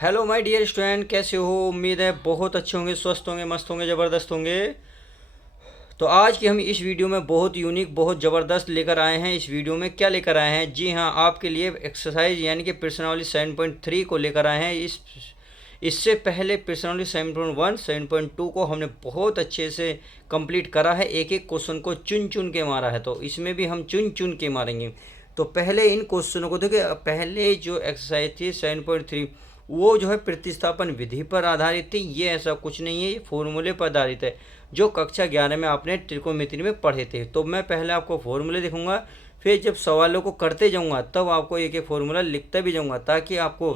Hello my dear student, कैसे हो? उम्मीद है बहुत अच्छे होंगे, स्वस्थ होंगे, मस्त होंगे, ज़बरदस्त होंगे। तो आज की हम इस वीडियो में बहुत यूनिक, बहुत ज़बरदस्त लेकर आए हैं। इस वीडियो में क्या लेकर आए हैं? जी हाँ, आपके लिए एक्सरसाइज यानी कि पर्सनालिटी 7.3 को लेकर आए हैं। इससे पहले पर्सनालिटी 7.1 7.2 को हमने बहुत अच्छे से कंप्लीट करा है। एक एक क्वेश्चन को चुन चुन के मारा है, तो इसमें भी हम चुन चुन के मारेंगे। तो पहले इन क्वेश्चनों को देखिए। पहले जो एक्सरसाइज थी 7.3, वो जो है प्रतिस्थापन विधि पर आधारित थी। ये ऐसा कुछ नहीं है, ये फॉर्मूले पर आधारित है जो कक्षा 11 में आपने त्रिकोणमिति में पढ़े थे। तो मैं पहले आपको फॉर्मूले दिखाऊंगा, फिर जब सवालों को करते जाऊंगा तब आपको एक एक फॉर्मूला लिखता भी जाऊंगा, ताकि आपको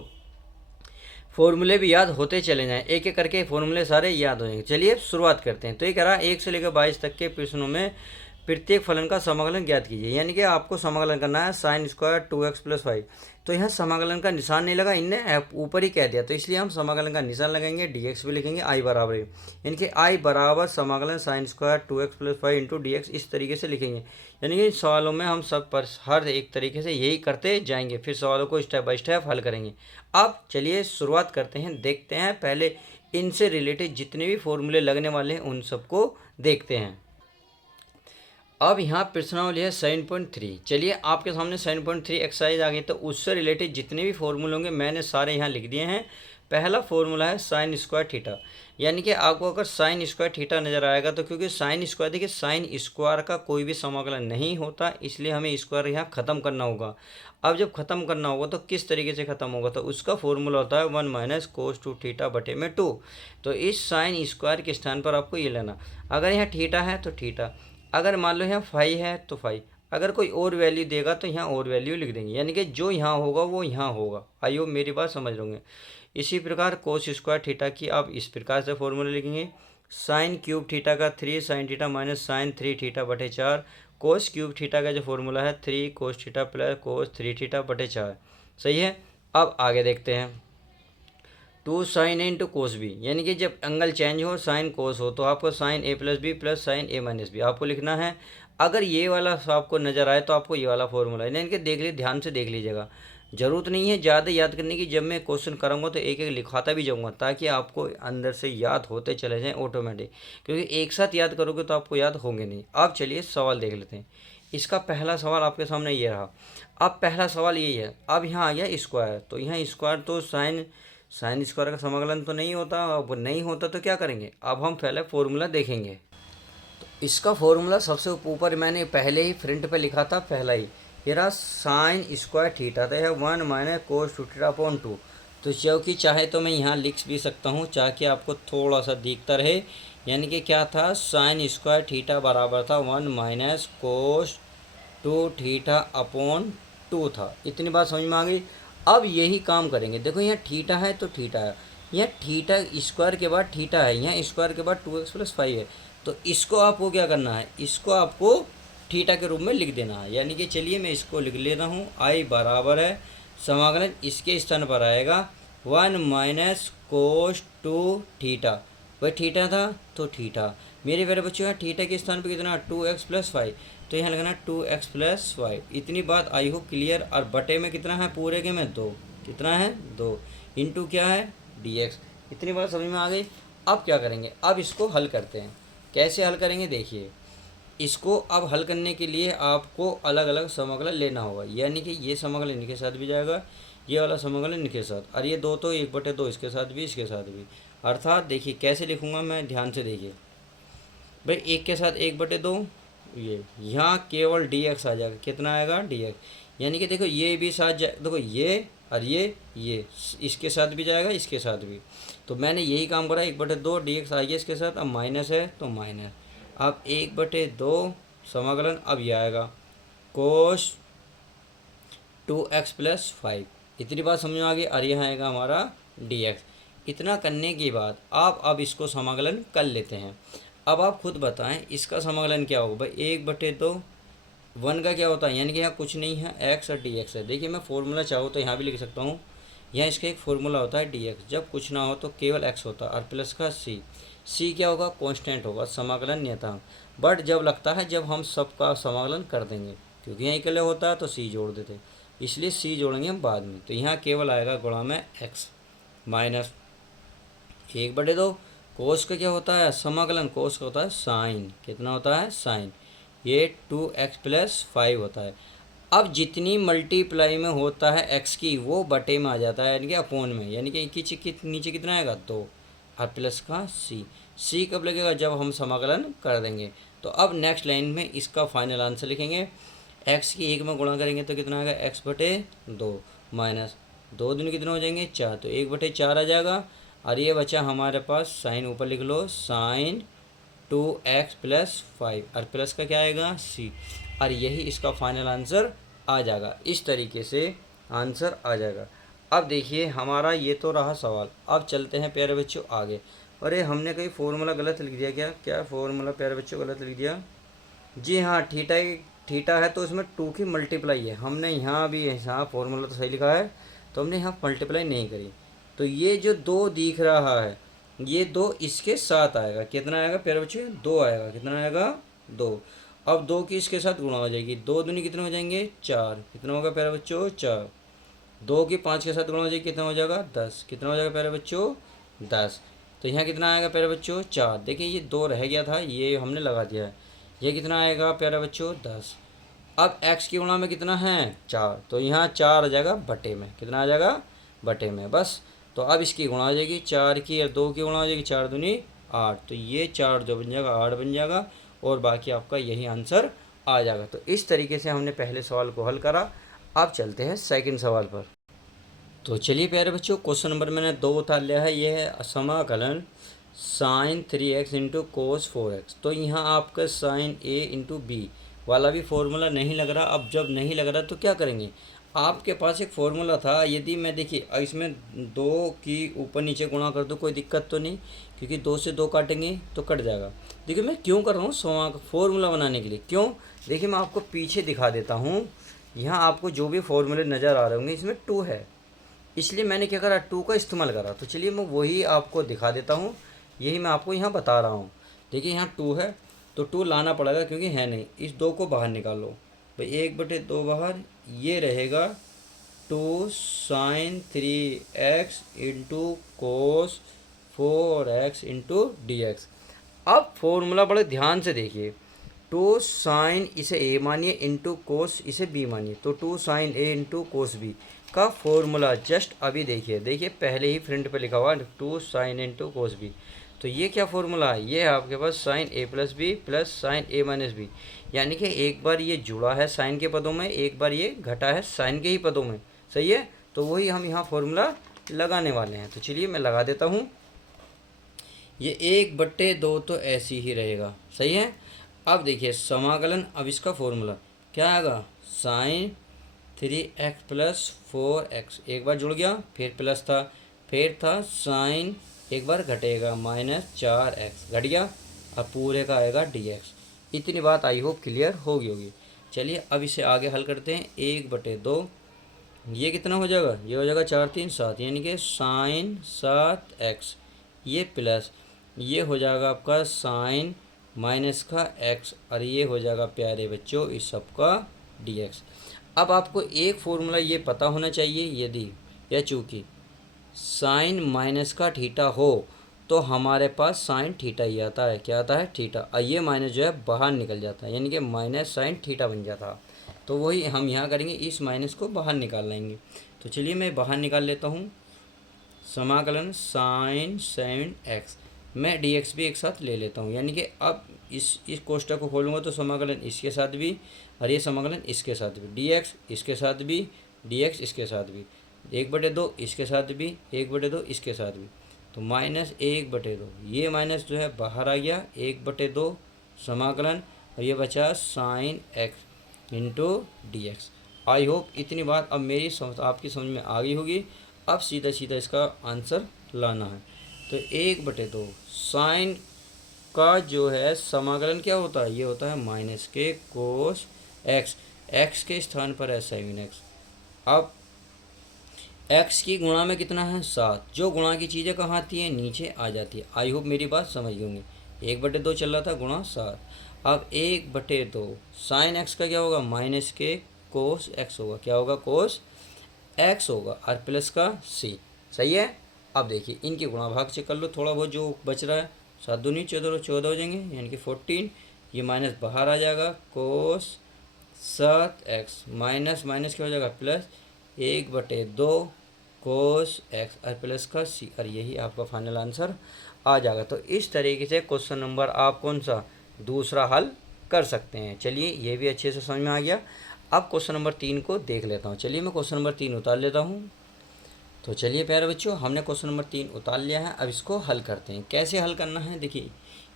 फॉर्मूले भी याद होते चले जाएं। एक एक करके फॉर्मूले सारे याद हो जाएंगे। चलिए शुरुआत करते हैं। तो ये कह रहा है 1 से लेकर 22 तक के प्रश्नों में प्रत्येक फलन का समाकलन ज्ञात कीजिए। यानी कि आपको समाकलन करना है साइन स्क्वायर 2x+5। तो यहाँ समाकलन का निशान नहीं लगा, इनने ऊपर ही कह दिया, तो इसलिए हम समाकलन का निशान लगाएंगे, dx भी लिखेंगे, i बराबर है। यानी कि i बराबर समाकलन sine square 2x+5 into dx, इस तरीके से लिखेंगे। यानी कि सवालों में हम सब पर हर एक तरीके से यही करते जाएंगे, फिर सवालों को स्टेप बाय स्टेप हल करेंगे। अब चलिए शुरुआत करते हैं, देखते हैं। पहले इनसे रिलेटेड जितने भी फॉर्मूले लगने वाले हैं उन सबको देखते हैं। अब यहाँ प्रश्नावली है 7.3। चलिए आपके सामने 7.3 एक्सरसाइज आ गई, तो उससे रिलेटेड जितने भी फॉर्मूले होंगे मैंने सारे यहाँ लिख दिए हैं। पहला फॉर्मूला है साइन स्क्वायर थीटा। यानी कि आपको अगर साइन स्क्वायर थीटा नज़र आएगा, तो क्योंकि साइन स्क्वायर, देखिए साइन स्क्वायर का कोई भी समाकलन नहीं होता, इसलिए हमें स्क्वायर यहाँ ख़त्म करना होगा। अब जब ख़त्म करना होगा तो किस तरीके से ख़त्म होगा? तो उसका फॉर्मूला होता है 1 माइनस कोस 2 थीटा बटे में 2। तो इस साइन स्क्वायर के स्थान पर आपको ये लेना। अगर यहाँ थीटा है तो थीटा, अगर मान लो यहाँ फाई है तो फाई, अगर कोई और वैल्यू देगा तो यहाँ और वैल्यू लिख देंगे। यानी कि जो यहाँ होगा वो यहाँ होगा। आई होप मेरी बात समझ लोगे। इसी प्रकार कोस स्क्वायर थीटा की आप इस प्रकार से फॉर्मूला लिखेंगे, साइन क्यूब थीटा का 3 sine theta minus sine 3 theta बटे 4। कोस क्यूब थीटा का जो फॉर्मूला है 3 cos theta plus cos 3 theta बटे 4। सही है। अब आगे देखते हैं। 2 साइन ए इंटू कोस बी, यानी कि जब एंगल चेंज हो, साइन कोस हो, तो आपको साइन ए प्लस बी प्लस साइन ए माइनस बी आपको लिखना है। अगर ये वाला आपको नज़र आए तो आपको ये वाला फॉर्मूला यानी कि देख लीजिए, ध्यान से देख लीजिएगा। ज़रूरत नहीं है ज़्यादा याद करने की। जब मैं क्वेश्चन करूँगा तो एक एक लिखाता भी जाऊँगा, ताकि आपको अंदर से याद होते चले जाएँ ऑटोमेटिक, क्योंकि एक साथ याद करोगे तो आपको याद होंगे नहीं। अब चलिए सवाल देख लेते हैं। इसका पहला सवाल आपके सामने ये रहा। अब पहला सवाल यही है। अब यहाँ आ गया स्क्वायर, तो यहाँ स्क्वायर तो साइन साइन स्क्वायर का समाकलन तो नहीं होता। अब नहीं होता तो क्या करेंगे? अब हम पहले फॉर्मूला देखेंगे। तो इसका फॉर्मूला सबसे ऊपर मैंने पहले ही फ्रंट पे लिखा था, पहला ही ये रहा, साइन स्क्वायर थीटा तो है 1 माइनस कोस 2 थीटा अपॉन 2। तो क्योंकि चाहे तो मैं यहाँ लिख भी सकता हूँ, ताकि आपको थोड़ा सा दिखता रहे। यानी कि क्या था, साइन स्क्वायर थीटा बराबर था 1 माइनस कोस 2 थीटा अपॉन 2 था। इतनी बात समझ में आ गई। अब यही काम करेंगे। देखो यहाँ थीटा है तो थीटा है, यहाँ थीटा स्क्वायर के बाद थीटा है, यहाँ स्क्वायर के बाद 2x+5 है। तो इसको आपको क्या करना है, इसको आपको थीटा के रूप में लिख देना है। यानी कि चलिए मैं इसको लिख लेता हूँ। आई बराबर है समाकलन इसके स्थान पर आएगा 1 माइनस कोस 2 थीटा। वही थीटा था तो थीटा, मेरे प्यारे बच्चों यहाँ थीटा के स्थान पर कितना 2x+5, तो यहाँ लगना 2x+5। इतनी बात आई हो क्लियर। और बटे में कितना है, पूरे के में 2, कितना है 2, इंटू क्या है dx। इतनी बात समझ में आ गई। अब क्या करेंगे, अब इसको हल करते हैं। कैसे हल करेंगे देखिए। इसको अब हल करने के लिए आपको अलग अलग समाकलन लेना होगा। यानी कि ये समाकलन इनके साथ भी जाएगा, ये वाला समाकलन इनके साथ, और ये दो तो 1/2 इसके साथ भी, इसके साथ भी। अर्थात देखिए कैसे लिखूँगा मैं, ध्यान से देखिए भाई। एक के साथ 1/2, ये यहाँ केवल dx आ जाएगा। कितना आएगा dx। यानी कि देखो ये भी साथ देखो ये और ये इसके साथ भी जाएगा, इसके साथ भी। तो मैंने यही काम करा, 1/2 dx आ गया इसके साथ। अब माइनस है तो माइनस, अब 1/2 समाकलन अब ये आएगा कोस 2x+5। इतनी बात समझ में आ गई। और यहाँ आएगा हमारा dx। इतना करने के बाद आप अब इसको समाकलन कर लेते हैं। अब आप खुद बताएं इसका समाकलन क्या होगा भाई। 1/2 1 का क्या होता है, यानी कि यहाँ कुछ नहीं है, x और dx है। देखिए मैं फॉर्मूला चाहूँ तो यहाँ भी लिख सकता हूँ। यहाँ इसका एक फॉर्मूला होता है dx, जब कुछ ना हो तो केवल x होता है, और प्लस का c क्या होगा, कांस्टेंट होगा, समाकलन नियतांक। बट जब लगता है जब हम सबका समाकलन कर देंगे, क्योंकि यहाँ इकल्ले होता है तो c जोड़ देते, इसलिए c जोड़ेंगे हम बाद में। तो यहाँ केवल आएगा गुणा में x। माइनस 1/2। कोस का क्या होता है समाकलन, कोस का होता है साइन, कितना होता है साइन, ये 2x+5 होता है। अब जितनी मल्टीप्लाई में होता है x की वो बटे में आ जाता है, यानी कि अपोन में, यानी कि नीचे कितना आएगा 2 और प्लस का c कब लगेगा जब हम समाकलन कर देंगे। तो अब नेक्स्ट लाइन में इसका फाइनल आंसर लिखेंगे, x की 1 में गुणा करेंगे तो कितना आएगा x/2 माइनस 2 दूनी कितना हो जाएंगे 4, तो 1/4 आ जाएगा। और ये बचा हमारे पास साइन, ऊपर लिख लो साइन 2x+5 और प्लस का क्या आएगा c, और यही इसका फाइनल आंसर आ जाएगा। इस तरीके से आंसर आ जाएगा। अब देखिए हमारा ये तो रहा सवाल, अब चलते हैं प्यारे बच्चों आगे। अरे हमने कहीं फॉर्मूला गलत लिख दिया क्या, क्या फॉर्मूला प्यारे बच्चों गलत लिख दिया? जी हाँ, थीटा है तो इसमें 2 की मल्टीप्लाई है, हमने यहाँ भी यहाँ फॉर्मूला तो सही लिखा है, तो हमने यहाँ मल्टीप्लाई नहीं करी। तो ये जो 2 दिख रहा है ये 2 इसके साथ आएगा, कितना आएगा प्यारे बच्चों 2 आएगा, कितना आएगा 2। अब 2 की इसके साथ गुणा हो जाएगी, 2 दूनी कितने हो जाएंगे 4, कितना होगा प्यारे बच्चों 4। 2 की 5 के साथ गुणा हो जाएगी, कितना हो जाएगा 10, कितना हो जाएगा प्यारे बच्चों 10। तो यहाँ कितना आएगा प्यारे बच्चों 4, देखिए ये 2 रह गया था ये हमने लगा दिया है, ये कितना आएगा प्यारे बच्चों 10। अब x की गुणा में कितना है 4, तो यहाँ 4 आ जाएगा बटे में, कितना आ जाएगा बटे में बस। तो अब इसकी गुणा हो जाएगी 4 की और 2 की गुणा हो जाएगी, 4 दूनी 8, तो ये 4 जो बन जाएगा 8 बन जाएगा, और बाकी आपका यही आंसर आ जाएगा। तो इस तरीके से हमने पहले सवाल को हल करा। अब चलते हैं सेकंड सवाल पर। तो चलिए प्यारे बच्चों, क्वेश्चन नंबर मैंने 2 उतार लिया है, ये है समाकलन sign 3x into cos 4x। तो यहाँ आपका साइन a इंटू बी वाला भी फॉर्मूला नहीं लग रहा। अब जब नहीं लग रहा तो क्या करेंगे, आपके पास एक फॉर्मूला था, यदि मैं देखिए इसमें 2 की ऊपर नीचे गुणा कर दूँ कोई दिक्कत तो नहीं, क्योंकि 2 से 2 काटेंगे तो कट जाएगा। देखिए मैं क्यों कर रहा हूँ फॉर्मूला बनाने के लिए, क्यों, देखिए मैं आपको पीछे दिखा देता हूँ। यहाँ आपको जो भी फॉर्मूले नज़र आ रहे होंगे इसमें 2 है, इसलिए मैंने क्या करा 2 का इस्तेमाल करा। तो चलिए मैं वही आपको दिखा देता हूँ, यही मैं आपको यहाँ बता रहा हूँ। देखिए यहाँ 2 है तो 2 लाना पड़ेगा क्योंकि है नहीं, इस 2 को बाहर निकालो भाई, 1/2 बाहर, ये रहेगा 2 sine 3x into cos 4x into D. अब फॉर्मूला बड़े ध्यान से देखिए, 2 साइन इसे a मानिए इंटू कोस इसे b मानिए, तो 2 sine a into cos b का फॉर्मूला जस्ट अभी देखिए पहले ही फ्रंट पे लिखा हुआ 2 साइन इंटू कोस b। तो ये क्या फॉर्मूला है, ये है आपके पास sine a plus B plus sine a minus B, यानी कि एक बार ये जुड़ा है साइन के पदों में, एक बार ये घटा है साइन के ही पदों में, सही है। तो वही हम यहाँ फॉर्मूला लगाने वाले हैं। तो चलिए मैं लगा देता हूँ, ये 1/2 तो ऐसी ही रहेगा, सही है। अब देखिए समाकलन, अब इसका फॉर्मूला क्या आएगा, साइन 3x प्लस 4x, एक बार जुड़ गया फिर प्लस था फिर था साइन, एक बार घटेगा -4x घट गया, अब पूरे का आएगा dx। इतनी बात आई होप क्लियर होगी। चलिए अब इसे आगे हल करते हैं, 1/2 ये कितना हो जाएगा, ये हो जाएगा 4 3 7, यानी कि साइन 7x, ये प्लस ये हो जाएगा आपका साइन माइनस का x, और ये हो जाएगा प्यारे बच्चों इस सब का dx। अब आपको एक फॉर्मूला ये पता होना चाहिए, यदि या चूँकि साइन माइनस का थीटा हो तो हमारे पास साइन थीटा ही आता है, क्या आता है थीटा, और ये माइनस जो है बाहर निकल जाता है, यानी कि माइनस साइन थीटा बन जाता। तो वही हम यहाँ करेंगे, इस माइनस को बाहर निकाल लेंगे। तो चलिए मैं बाहर निकाल लेता हूँ, समाकलन साइन 7x, मैं dx भी एक साथ ले लेता हूँ, यानी कि अब इस कोष्टक को खोलूँगा तो समाकलन इसके साथ भी, और ये समाकलन इसके साथ भी, dx इसके साथ भी, dx इसके साथ भी, 1/2 इसके साथ भी, 1/2 इसके साथ भी, तो -1/2, ये माइनस जो है बाहर आ गया, 1/2 समाकलन, और ये बचा sine x into dx। I hope इतनी बात अब मेरी समझ आपकी समझ में आ गई होगी। अब सीधा सीधा इसका आंसर लाना है। तो 1/2 साइन का जो है समाकलन क्या होता है, ये होता है माइनस के कोस x, x के स्थान पर है sin x। अब x की गुणा में कितना है 7, जो गुणा की चीज़ें कहाँ आती हैं नीचे आ जाती है। आई होप मेरी बात समझ गई होंगी, 1/2 चल रहा था गुणा 7, अब 1/2 साइन x का क्या होगा माइनस के कोस x होगा, क्या होगा कोस x होगा, और प्लस का c, सही है। अब देखिए इनके गुणा भाग से कर लो, थोड़ा बहुत जो बच रहा है, 7 दूनी 14, 14 हो जाएंगे यानी कि 14। ये माइनस बाहर आ जाएगा, कोस 7x माइनस माइनस क्या हो जाएगा प्लस 1/2 कोस x और प्लस का c, और यही आपका फाइनल आंसर आ जाएगा। तो इस तरीके से क्वेश्चन नंबर आप कौन सा दूसरा हल कर सकते हैं। चलिए ये भी अच्छे से समझ में आ गया। अब क्वेश्चन नंबर 3 को देख लेता हूँ। चलिए मैं क्वेश्चन नंबर 3 उतार लेता हूँ। तो चलिए प्यारे बच्चों, हमने क्वेश्चन नंबर 3 उतार लिया है। अब इसको हल करते हैं। कैसे हल करना है, देखिए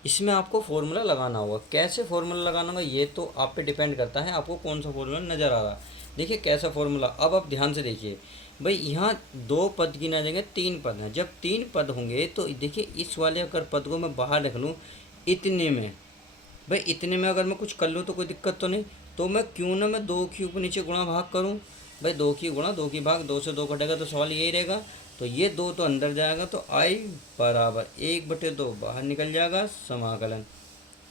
इसमें आपको फॉर्मूला लगाना होगा। कैसे फॉर्मूला लगाना होगा ये तो आप पे डिपेंड करता है, आपको कौन सा फॉर्मूला नज़र आ रहा है। देखिए कैसा फॉर्मूला, अब आप ध्यान से देखिए भाई, यहाँ 2 पद की ना जगह 3 पद हैं। जब 3 पद होंगे तो देखिए इस वाले अगर पद को मैं बाहर रख लूँ इतने में, भाई इतने में अगर मैं कुछ कर लूँ तो कोई दिक्कत तो नहीं, तो मैं क्यों ना मैं 2 के ऊपर नीचे गुणा भाग करूँ। भाई 2 की गुणा 2 की भाग, 2 से 2 कटेगा तो सवाल यही रहेगा। तो ये 2 तो अंदर जाएगा, तो आई बराबर 1/2 बाहर निकल जाएगा, समाकलन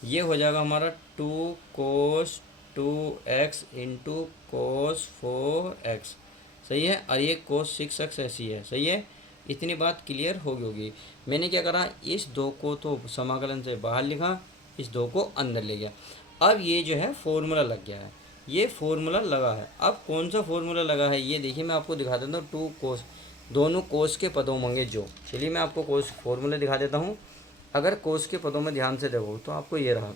ये हो जाएगा हमारा 2 कोस 2x इंटू कोस 4x। सही है, और ये कोस 6x ऐसी है। सही है, इतनी बात क्लियर होगी। मैंने क्या करा, इस 2 को तो समाकलन से बाहर लिखा, इस 2 को अंदर ले गया। अब ये जो है फॉर्मूला लग गया है, ये फॉर्मूला लगा है। अब कौन सा फॉर्मूला लगा है ये देखिए, मैं आपको दिखा देता हूँ। 2 कोस, दोनों कोस के पदों होंगे जो। चलिए मैं आपको कोस फॉर्मूला दिखा देता हूँ। अगर कोस के पदों में ध्यान से देखो तो आपको ये रहा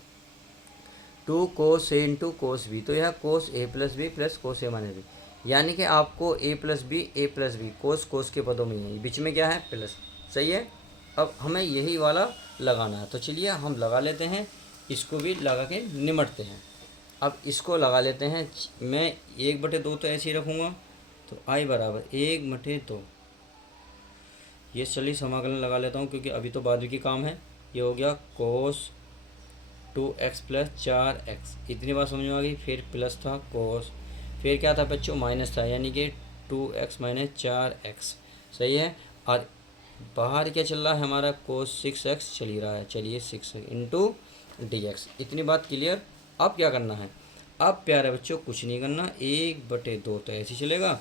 2 कोस ए इंटू कोस बी, तो यह कोस ए प्लस बी प्लस कोस ए माइनस बी, यानी कि आपको ए प्लस बी कोस कोस के पदों में ही है, बीच में क्या है प्लस। सही है, अब हमें यही वाला लगाना है। तो चलिए हम लगा लेते हैं, इसको भी लगा के निमटते हैं। अब इसको लगा लेते हैं। मैं 1/2 तो ऐसे ही रखूँगा, तो आई बराबर 1/2। ये चलिए समाकलन लगा लेता हूँ क्योंकि अभी तो बाद की काम है। ये हो गया कोस 2x प्लस 4x, इतनी बात समझ में आ गई। फिर प्लस था कोस, फिर क्या था बच्चों माइनस था, यानी कि 2x माइनस 4x। सही है, और बाहर क्या चल रहा है हमारा कोस 6x चल ही रहा है। चलिए 6 इंटू dx, इतनी बात क्लियर। अब क्या करना है, अब प्यारे बच्चों कुछ नहीं करना, 1/2 तो ऐसे चलेगा,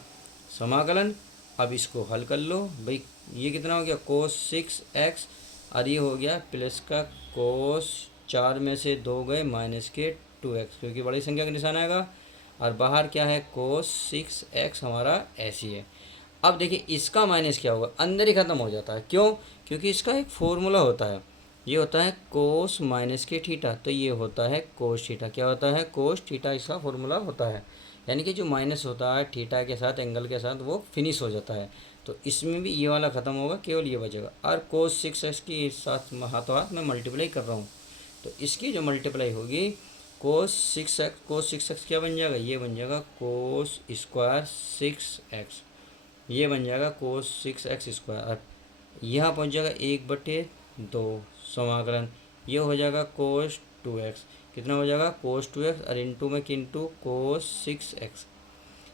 समाकलन। अब इसको हल कर लो भाई, ये कितना हो गया कोस 6x, और ये हो गया प्लस का कोस 4 में से 2 गए माइनस के 2x, क्योंकि बड़ी संख्या का निशान आएगा। और बाहर क्या है कोस 6x हमारा ऐसी है। अब देखिए इसका माइनस क्या होगा, अंदर ही ख़त्म हो जाता है। क्यों, क्योंकि इसका एक फॉर्मूला होता है, ये होता है कोस माइनस के थीटा, तो ये होता है कोस थीटा। क्या होता है कोस थीटा, इसका फॉर्मूला होता है। यानी कि जो माइनस होता है थीटा के साथ एंगल के साथ वो फिनिश हो जाता है। तो इसमें भी ये वाला ख़त्म होगा, केवल ये बचेगा। और कोस 6x की साथ हाथों हाथ मैं मल्टीप्लाई कर रहा हूँ, तो इसकी जो मल्टीप्लाई होगी कोस 6x क्या बन जाएगा, ये बन जाएगा कोस स्क्वायर 6x, ये बन जाएगा कोस 6x स्क्वायर। यहाँ पहुँच जाएगा 1/2 समाकलन, ये हो जाएगा कोस 2x, कितना हो जाएगा कोस 2x, और इंटू में किंटू कोस 6x,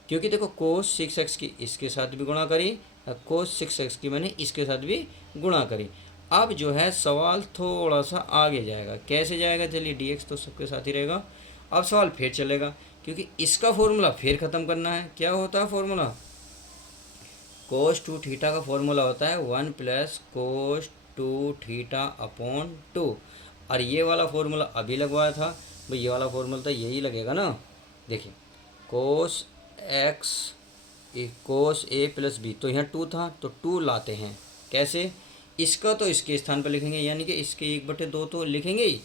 क्योंकि देखो कोस 6x की इसके साथ भी गुणा करी और कोस 6x की मैंने इसके साथ भी गुणा करी। अब जो है सवाल थोड़ा सा आगे जाएगा, कैसे जाएगा, चलिए dx तो सबके साथ ही रहेगा। अब सवाल फिर चलेगा, क्योंकि इसका फॉर्मूला फिर ख़त्म करना है। क्या होता है फॉर्मूला, कोस 2 थीटा का फॉर्मूला होता है 1 प्लस कोस 2 थीटा अपॉन 2, और ये वाला फॉर्मूला अभी लगवाया था भाई, ये वाला फॉर्मूला तो यही लगेगा ना। देखिए कोस एक्स कोस ए प्लस बी, तो यहाँ 2 था तो 2 लाते हैं। कैसे, इसका तो इसके स्थान पर लिखेंगे, यानी कि इसके 1/2 तो लिखेंगे ही,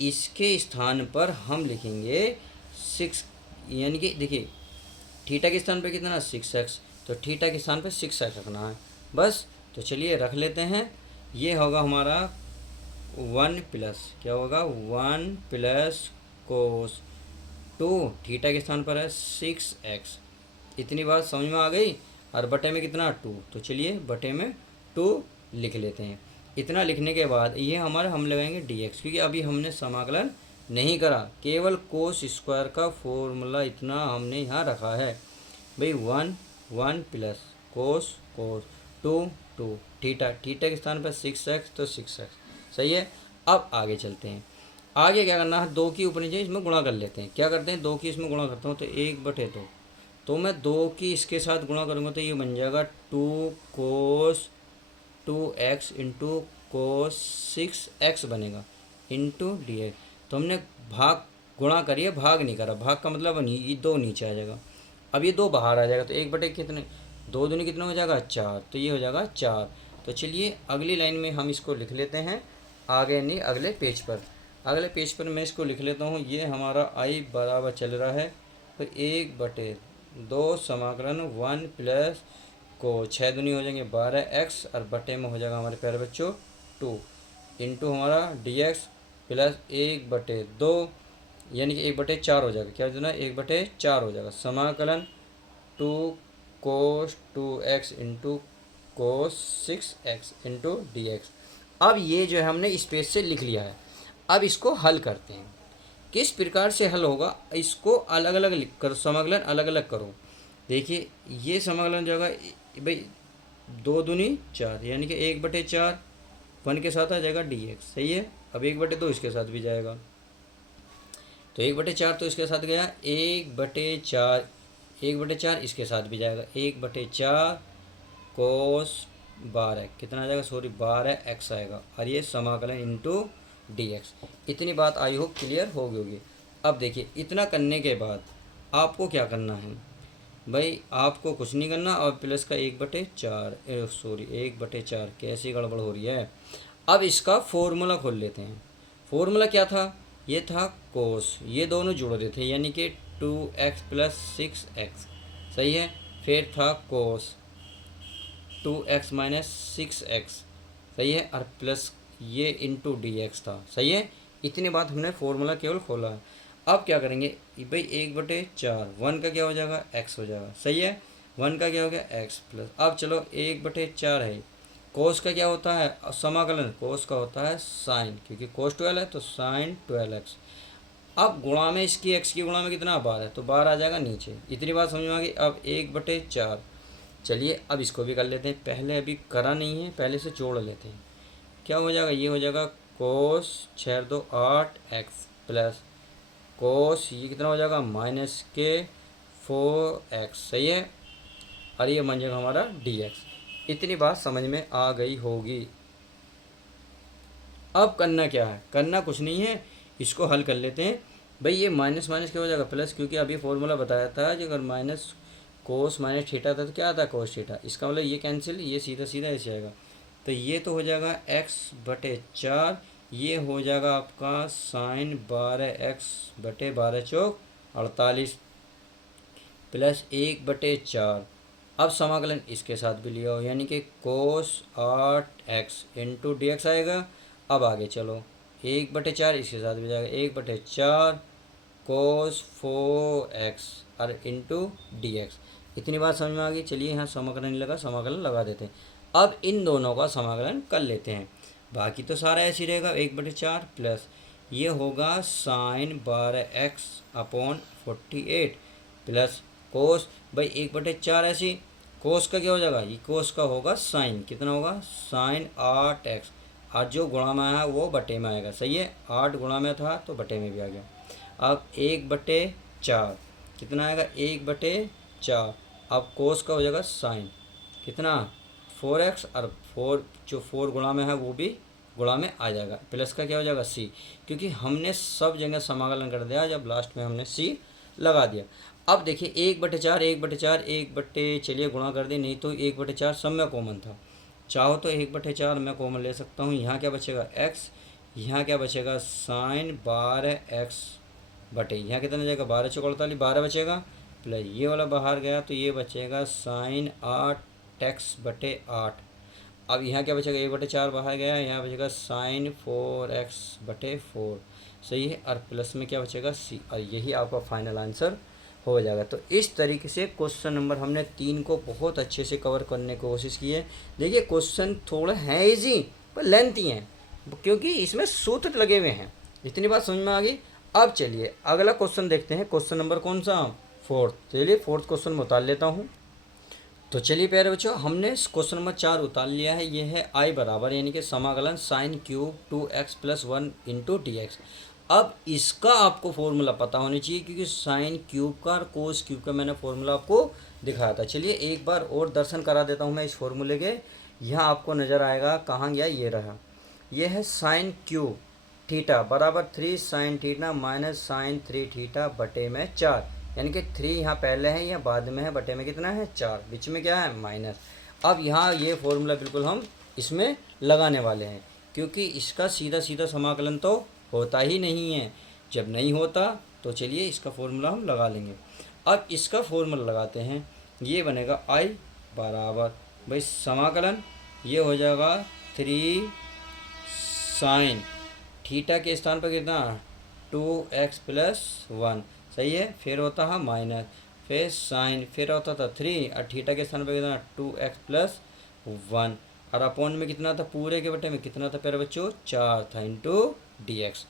इसके स्थान पर हम लिखेंगे 6, यानी कि देखिए थीटा के स्थान पर कितना 6x, तो थीटा के स्थान पर 6x रखना है बस। तो चलिए रख लेते हैं, ये होगा हमारा 1 प्लस क्या होगा 1 प्लस कोस 2 थीटा के स्थान पर है 6x। इतनी बात समझ में आ गई, और बटे में कितना 2, तो चलिए बटे में 2 लिख लेते हैं। इतना लिखने के बाद ये हमारा हम लगाएंगे dx, क्योंकि अभी हमने समाकलन नहीं करा, केवल कोस स्क्वायर का फॉर्मूला इतना हमने यहाँ रखा है भाई। 1 प्लस कोस 2 थीटा के स्थान पर 6x, तो 6x। सही है, अब आगे चलते हैं। आगे क्या करना है, 2 की ऊपर नीचे इसमें गुणा कर लेते हैं। क्या करते हैं, 2 की इसमें गुणा करता हूँ तो 1/2, तो मैं 2 की इसके साथ गुणा करूँगा तो ये बन जाएगा 2 कोस 2x इंटू कोस 6x बनेगा इंटू डी एक्स। तो हमने भाग गुणा करिए, भाग नहीं करा। भाग का मतलब ये 2 नीचे आ जाएगा। अब ये 2 बाहर आ जाएगा, तो 1 बटे कितने, 2 दूनी कितना हो जाएगा 4, तो ये हो जाएगा 4। तो चलिए अगली लाइन में हम इसको लिख लेते हैं, आगे नहीं अगले पेज पर। अगले पेज पर मैं इसको लिख लेता हूँ। ये हमारा आई बराबर चल रहा है तो 1/2 समाकलन 1 प्लस को 6 दूनी हो जाएंगे 12x और बटे में हो जाएगा हमारे प्यारे बच्चों 2 इंटू हमारा dx प्लस 1/2 यानी कि 1/4 हो जाएगा। क्या हो जाएगा 1/4 हो जाएगा। समाकलन 2 कोस 2x into cos 6x into D x. अब ये जो है हमने इस पेज से लिख लिया है। अब इसको हल करते हैं। किस प्रकार से हल होगा, इसको अलग अलग लिख कर समाकलन अलग अलग करो। देखिए ये समाकलन जो होगा भाई 2 दूनी 4 यानी कि 1/4 1 के साथ आ जाएगा डी एक्स, सही है। अब 1/2 इसके साथ भी जाएगा, तो 1/4 तो इसके साथ गया, 1/4 1/4 इसके साथ भी जाएगा, 1/4 कोस 12 कितना आ जाएगा, सॉरी 12x आएगा और ये समाकलन इंटू डी एक्स। इतनी बात आई होप क्लियर हो गई होगी। अब देखिए इतना करने के बाद आपको क्या करना है भाई, आपको कुछ नहीं करना और प्लस का 1/4 सॉरी 1/4 कैसी गड़बड़ हो रही है। अब इसका फॉर्मूला खोल लेते हैं। फॉर्मूला क्या था, ये था कोस, ये दोनों जुड़ रहे थे यानी कि 2x प्लस 6x, सही है। फिर था कोस 2x माइनस 6x, सही है, और प्लस ये इंटू डी एक्स था, सही है। इतनी बात हमने फॉर्मूला केवल खोला है। अब क्या करेंगे भाई 1/4 1 का क्या हो जाएगा x हो जाएगा, सही है। 1 का क्या हो गया x प्लस, अब चलो 1/4 है। कोस का क्या होता है समाकलन, कोस का होता है साइन, क्योंकि कोस 12 है तो साइन 12x। अब गुणा में इसकी x की गुणा में कितना 12 है तो 12 आ जाएगा नीचे। इतनी बात समझ में आ गई। अब 1/4, चलिए अब इसको भी कर लेते हैं। पहले अभी करा नहीं है, पहले से जोड़ लेते हैं। क्या हो जाएगा, ये हो जाएगा कोस 6 2 8x प्लस कोस ये कितना हो जाएगा माइनस के 4x, सही है, और ये बन जाएगा हमारा dx। इतनी बात समझ में आ गई होगी। अब करना क्या है, करना कुछ नहीं है, इसको हल कर लेते हैं। भाई ये माइनस माइनस क्या हो जाएगा प्लस, क्योंकि अभी फॉर्मूला बताया था कि अगर माइनस कोस माइनस थीटा था तो क्या आता है कोस थीटा, इसका मतलब ये कैंसिल, ये सीधा सीधा ऐसे आएगा। तो ये तो हो जाएगा x/4, ये हो जाएगा आपका साइन 12x/12 चौक 48 प्लस 1/4। अब समाकलन इसके साथ भी लिया हो यानी कि कोस 8x इंटू डी एक्स आएगा। अब आगे चलो 1/4 इसके साथ भी जाएगा, 1/4 कोस 4x और इंटू डी एक्स। इतनी बात समझ में आ गई। चलिए यहाँ समाकलन नहीं लगा, समाकलन लगा देते हैं। अब इन दोनों का समाकलन कर लेते हैं। बाकी तो सारा ऐसे ही रहेगा, 1/4 प्लस ये होगा साइन 12x/48 प्लस कोस, भाई 1/4 ऐसी, कोस का क्या हो जाएगा, ये कोस का होगा साइन, कितना होगा साइन 8x, आज जो गुणा में आया वो बटे में आएगा, सही है। 8 गुणा में था तो बटे में भी आ गया। अब 1/4 कितना आएगा 1/4, अब कोस का हो जाएगा साइन कितना 4x और 4 जो 4 गुणा में है वो भी गुणा में आ जाएगा, प्लस का क्या हो जाएगा c, क्योंकि हमने सब जगह समाकलन कर दिया, जब लास्ट में हमने c लगा दिया। अब देखिए 1/4 1/4 चलिए गुणा कर दे, नहीं तो 1/4 सब में कॉमन था, चाहो तो 1/4 मैं कॉमन ले सकता हूँ। यहाँ क्या बचेगा x, यहाँ क्या बचेगा साइन 12x बटे यहाँ कितना जाएगा 12 चौक 48 12 बचेगा, प्लस ये वाला बाहर गया तो ये बचेगा साइन 8x/8। अब यहाँ क्या बचेगा 1/4 बाहर गया, यहाँ बचेगा साइन 4x/4, सही है, और प्लस में क्या बचेगा c, और यही आपका फाइनल आंसर हो जाएगा। तो इस तरीके से क्वेश्चन नंबर हमने 3 को बहुत अच्छे से कवर करने की कोशिश की है। देखिए क्वेश्चन थोड़ा है इजी पर लेंथी हैं, क्योंकि इसमें सूत्र लगे हुए हैं। इतनी बात समझ में आ गई। अब चलिए अगला क्वेश्चन देखते हैं। क्वेश्चन नंबर कौन सा, 4th। चलिए 4th क्वेश्चन में उतार लेता हूँ। तो चलिए प्यारे बच्चों, हमने क्वेश्चन नंबर 4 उतार लिया है। ये है आई बराबर यानी कि समाकलन sine cube 2x + 1 into D x. अब इसका आपको फॉर्मूला पता होना चाहिए, क्योंकि साइन क्यूब का और कोस क्यूब का मैंने फॉर्मूला आपको दिखाया था। चलिए एक बार और दर्शन करा देता हूँ मैं इस फॉर्मूले के। यहाँ आपको नज़र आएगा, कहाँ गया, ये रहा, ये है साइन क्यूब थीटा बराबर 3 sine theta minus sine 3 theta बटे में 4, यानी कि 3 यहाँ पहले है या बाद में है, बटे में कितना है 4, बीच में क्या है माइनस। अब यहाँ ये फॉर्मूला बिल्कुल हम इसमें लगाने वाले हैं, क्योंकि इसका सीधा सीधा समाकलन तो होता ही नहीं है। जब नहीं होता तो चलिए इसका फॉर्मूला हम लगा लेंगे। अब इसका फॉर्मूला लगाते हैं, ये बनेगा आई बराबर, भाई समाकलन ये हो जाएगा 3 साइन थीटा के स्थान पर कितना 2x+1, सही है, फिर होता है माइनस, फिर साइन, फिर होता था 3 और थीटा के स्थान पर कितना 2x+1, और अपॉन में कितना था, पूरे के बटे में कितना था प्यारे बच्चों 4 था, इंटू dx।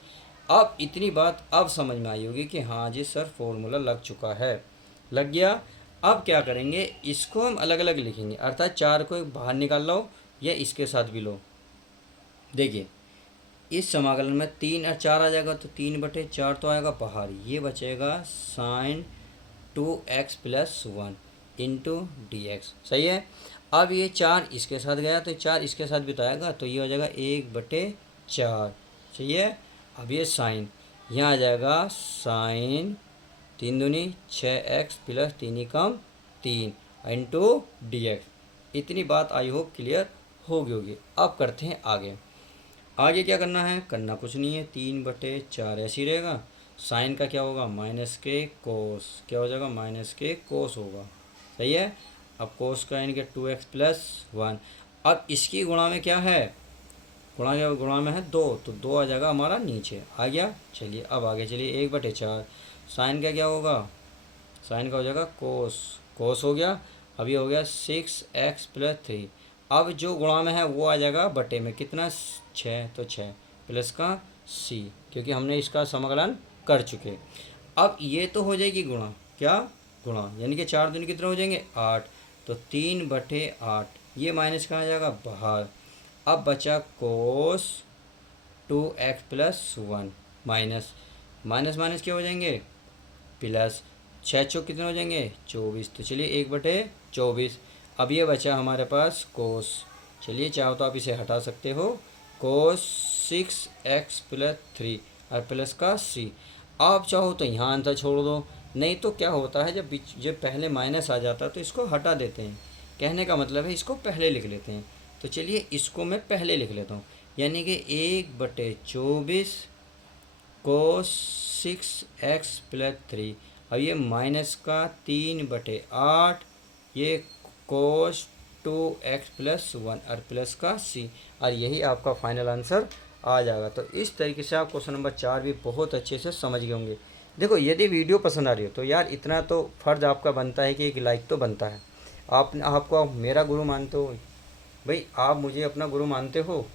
अब इतनी बात अब समझ में आई होगी कि हाँ जी सर फॉर्मूला लग चुका है, लग गया। अब क्या करेंगे, इसको हम अलग अलग लिखेंगे, अर्थात 4 को बाहर निकाल लो या इसके साथ भी लो। देखिए इस समाकलन में 3 और 4 आ जाएगा, तो 3/4 तो आएगा बाहर, ये बचेगा साइन 2x+1 इंटू dx, सही है। अब ये 4 इसके साथ गया तो 4 इसके साथ भी तो आएगा, तो ये हो जाएगा 1/4, सही है। अब ये साइन यहाँ आ जाएगा साइन 3 दूनी 6x प्लस 3 इंटू dx। इतनी बात आई होप क्लियर होगी। अब करते हैं आगे। आगे क्या करना है, करना कुछ नहीं है, 3/4 ऐसे ही रहेगा, साइन का क्या होगा माइनस के कोस, क्या हो जाएगा माइनस के कोस होगा, सही है। अब कोस का यानी कि 2x+1, अब इसकी गुणा में क्या है, गुणा में है 2, तो 2 आ जाएगा हमारा नीचे आ गया। चलिए अब आगे चलिए, 1/4 साइन का क्या होगा, साइन का हो जाएगा कोस, कोस हो गया। अब ये हो गया 6x+3, अब जो गुणा में है वो आ जाएगा बटे में, कितना 6, तो 6 प्लस का c, क्योंकि हमने इसका समाकलन कर चुके। अब ये तो हो जाएगी गुणा, क्या गुणा, यानी कि 4 दूनी कितना हो जाएंगे 8, तो 3/8, ये माइनस कहाँ जाएगा बाहर। अब बचा कोस 2x+1 माइनस माइनस माइनस क्या हो जाएंगे प्लस, 6 चौक कितने हो जाएंगे 24, तो चलिए 1/24। अब ये बचा हमारे पास कोस, चलिए चाहो तो आप इसे हटा सकते हो, कोस 6x+3 और प्लस का c। आप चाहो तो यहाँ आंसर छोड़ दो, नहीं तो क्या होता है जब पहले माइनस आ जाता है तो इसको हटा देते हैं, कहने का मतलब है इसको पहले लिख लेते हैं। तो चलिए इसको मैं पहले लिख लेता हूँ, यानी कि 1/24 कोस 6x+3, अब ये माइनस का 3/8, ये कोस 2x+1 और प्लस का c, और यही आपका फाइनल आंसर आ जाएगा। तो इस तरीके से आप क्वेश्चन नंबर 4 भी बहुत अच्छे से समझ गए होंगे। देखो यदि वीडियो पसंद आ रही हो तो यार इतना तो फ़र्ज़ आपका बनता है कि एक लाइक तो बनता है। आपको आप मेरा गुरु मानते हो, भाई आप मुझे अपना गुरु मानते हो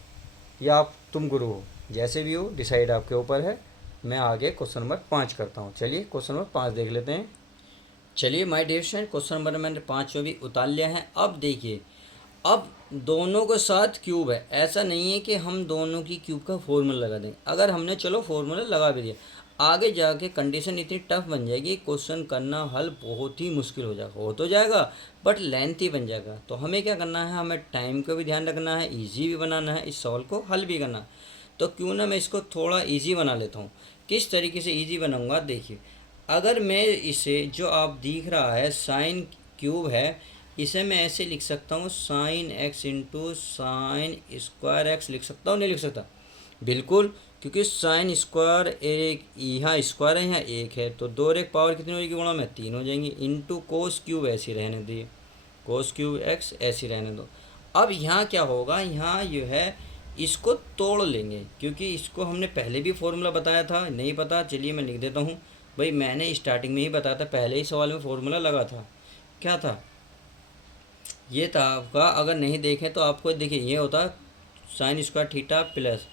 या तुम गुरु हो, जैसे भी हो डिसाइड आपके ऊपर है। मैं आगे क्वेश्चन नंबर 5 करता हूँ। चलिए क्वेश्चन नंबर 5 देख लेते हैं। चलिए my dear student, question number मैंने 5 में भी उतार लिया है। अब देखिए, अब दोनों के साथ क्यूब है, ऐसा नहीं है कि हम दोनों की क्यूब का फॉर्मूला लगा दें। अगर हमने चलो फॉर्मूला लगा भी दिया, आगे जाके कंडीशन इतनी टफ बन जाएगी, क्वेश्चन करना हल बहुत ही मुश्किल हो जाएगा, हो तो जाएगा बट लेंथी बन जाएगा। तो हमें क्या करना है, हमें टाइम का भी ध्यान रखना है, ईजी भी बनाना है, इस सवाल को हल भी करना है। तो क्यों ना मैं इसको थोड़ा ईजी बना लेता हूँ। किस तरीके से ईजी बनाऊँगा, देखिए अगर मैं इसे जो आप दिख रहा है साइन क्यूब है, इसे मैं ऐसे लिख सकता हूँ sine x into sine square x, लिख सकता हूँ नहीं लिख सकता, बिल्कुल, क्योंकि साइन स्क्वायर एक यहाँ स्क्वायर है यहाँ एक है, तो 2 और 1 पावर कितनी हो जाएगी गुणा में 3 हो जाएंगी, इंटू कोस क्यूब ऐसे रहने दिए, कोस क्यूब x ऐसे रहने दो। अब यहाँ क्या होगा, यहाँ जो है इसको तोड़ लेंगे, क्योंकि इसको हमने पहले भी फॉर्मूला बताया था, नहीं पता चलिए मैं लिख देता हूँ। भाई मैंने स्टार्टिंग में ही बताया था, पहले ही सवाल में फॉर्मूला लगा था, क्या था, ये था आपका, अगर नहीं देखें तो आपको देखिए ये होता sine square theta plus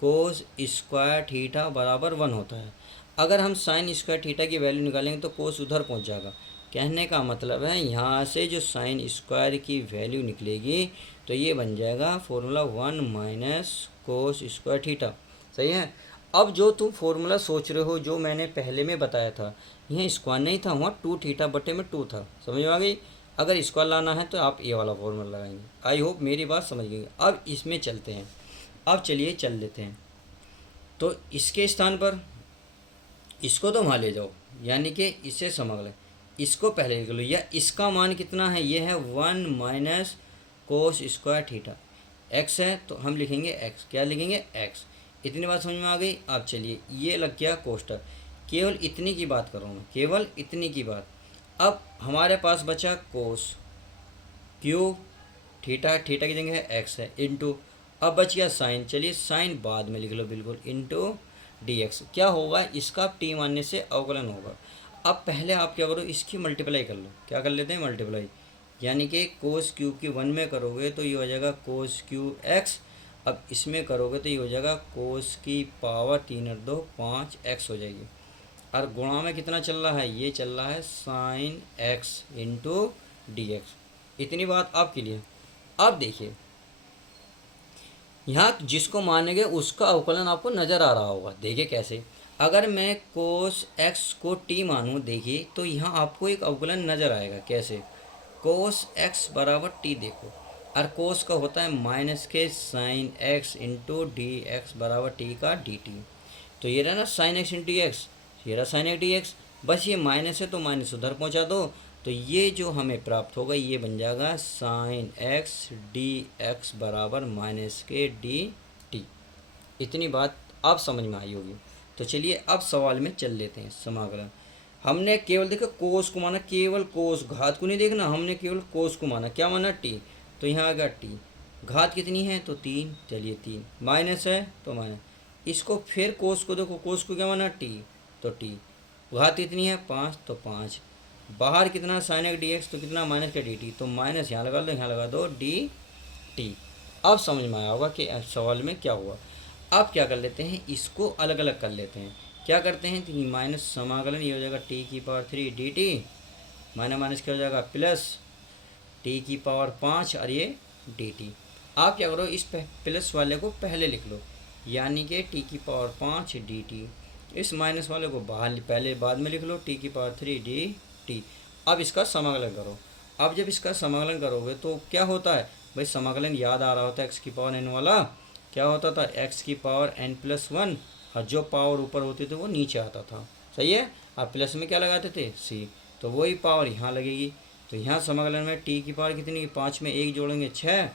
cos square theta बराबर 1 होता है। अगर हम साइन स्क्वायर थीटा की वैल्यू निकालेंगे तो कोस उधर पहुंच जाएगा, कहने का मतलब है यहाँ से जो साइन स्क्वायर की वैल्यू निकलेगी तो ये बन जाएगा formula 1 minus cos square theta, सही है। अब जो तुम फॉर्मूला सोच रहे हो, जो मैंने पहले में बताया था, यहाँ स्क्वायर नहीं था, वहाँ 2 थीटा बटे में 2 था, समझ में आ गई। अगर इसको लाना है तो आप ये वाला फॉर्मूला लगाएंगे। आई होप मेरी बात समझ गई। अब इसमें चलते हैं। अब चलिए चल लेते हैं। तो इसके स्थान पर इसको तो वहाँ ले जाओ, यानी कि इससे समाकलन, इसको पहले लिख लो। या इसका मान कितना है, ये है 1 minus cos square theta. X है तो हम लिखेंगे एक्स, क्या लिखेंगे एक्स। इतनी बात समझ में आ गई। अब चलिए ये लग गया कोष्टक। केवल इतनी की बात कर रहा हूँ मैं, केवल इतनी की बात। अब हमारे पास बचा कोस क्यूब थीटा, थीटा की जगह है एक्स है, इंटू अब बच गया साइन। चलिए साइन बाद में लिख लो बिल्कुल, इंटू डी एक्स। क्या होगा, इसका टी मानने से अवकलन होगा। अब पहले आप क्या करो, इसकी मल्टीप्लाई कर लो। क्या कर लेते हैं, मल्टीप्लाई, यानी कि कोस क्यूब की 1 में करोगे तो ये हो जाएगा कोस क्यूब एक्स। अब इसमें करोगे तो ये हो जाएगा कोस की पावर 3 और 2 5 एक्स हो जाएगी। और गुणा में कितना चल रहा है, ये चल रहा है sine x into D x. इतनी बात आपके लिए। अब देखिए यहाँ जिसको मानेंगे उसका अवकलन आपको नज़र आ रहा होगा। देखिए कैसे, अगर मैं कोस एक्स को टी मानूँ, देखिए तो यहाँ आपको एक अवकलन नज़र आएगा। कैसे, कोस एक्स बराबर टी, देखो और कोस का होता है माइनस के sine x into D x बराबर टी का डी टी। तो ये रहा ना साइन एक्स इंटू एक्स, ये रहा साइन एक्स डी एक्स। बस ये माइनस है तो माइनस उधर पहुँचा दो, तो ये जो हमें प्राप्त होगा ये बन जाएगा साइन एक्स डी एक्स बराबर माइनस के डी टी। इतनी बात आप समझ में आई होगी। तो चलिए अब सवाल में चल लेते हैं। समाकलन हमने केवल देखा कोस को माना, केवल कोस, घात को नहीं देखना, हमने केवल कोस को माना। क्या माना, टी। तो यहाँ आ गया टी, घात कितनी है तो 3, चलिए 3, माइनस है तो माइनस। इसको फिर कोस को देखो, कोस को क्या माना, टी, तो टी, घात कितनी है 5 तो 5, बाहर कितना साइन एक्स डी एक्स तो कितना माइनस का डी टी, तो माइनस यहाँ लगा दो, यहाँ लगा दो डी टी। अब समझ में आया होगा कि सवाल में क्या हुआ। अब क्या कर लेते हैं, इसको अलग अलग कर लेते हैं। क्या करते हैं, तो माइनस समाकलन ये हो जाएगा टी की power 3 D T, minus minus क्या हो जाएगा प्लस टी की पावर 5 और ये डी टी। आप क्या करो, इस प्लस वाले को पहले लिख लो, यानी कि टी की पावर 5 डी टी। इस माइनस वाले को बाहर पहले बाद में लिख लो, टी की पावर 3 डी टी। अब इसका समाकलन करो। अब जब इसका समाकलन करोगे तो क्या होता है भाई, समाकलन याद आ रहा होता है एक्स की पावर एन वाला। क्या होता था, एक्स की पावर एन प्लस 1, और जो पावर ऊपर होती थी वो नीचे आता था। सही है। अब प्लस में क्या लगाते थे, सी, तो वही पावर यहाँ लगेगी। तो यहाँ समाकलन में टी की पावर कितनी, 5 में 1 जोड़ेंगे 6,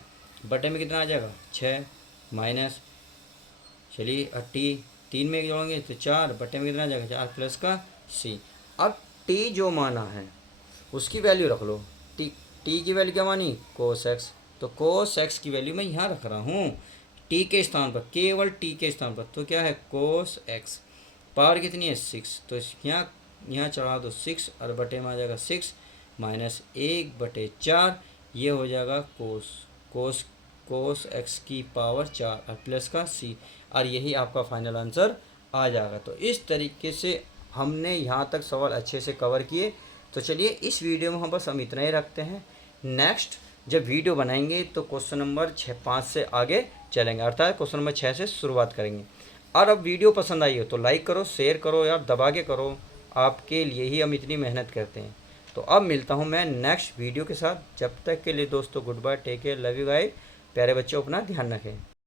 बटे में कितना आ जाएगा 6, माइनस, चलिए टी 3 में 1 जोड़ेंगे तो 4, बटे में कितना आ जाएगा 4 प्लस का सी। अब टी जो माना है उसकी वैल्यू रख लो। टी की वैल्यू क्या मानी, कोस एक्स, तो कोस एक्स की वैल्यू मैं यहाँ रख रहा हूँ टी के स्थान पर, केवल टी के स्थान पर। तो क्या है कोस एक्स, पावर कितनी है 6, तो यहाँ चढ़ा दो 6 और बटे में आ जाएगा 6 माइनस 1/4, ये हो जाएगा कोस एक्स की पावर 4 और प्लस का सी, और यही आपका फाइनल आंसर आ जाएगा। तो इस तरीके से हमने यहाँ तक सवाल अच्छे से कवर किए। तो चलिए इस वीडियो में हम इतना ही रखते हैं। नेक्स्ट जब वीडियो बनाएंगे तो क्वेश्चन नंबर 5 से आगे चलेंगे, अर्थात क्वेश्चन नंबर 6 से शुरुआत करेंगे। और अब वीडियो पसंद आई हो तो लाइक करो, शेयर करो यार, दबा के करो, आपके लिए ही हम इतनी मेहनत करते हैं। तो अब मिलता हूँ मैं नेक्स्ट वीडियो के साथ। जब तक के लिए दोस्तों good bye, take care, love you guys. प्यारे बच्चों अपना ध्यान रखें।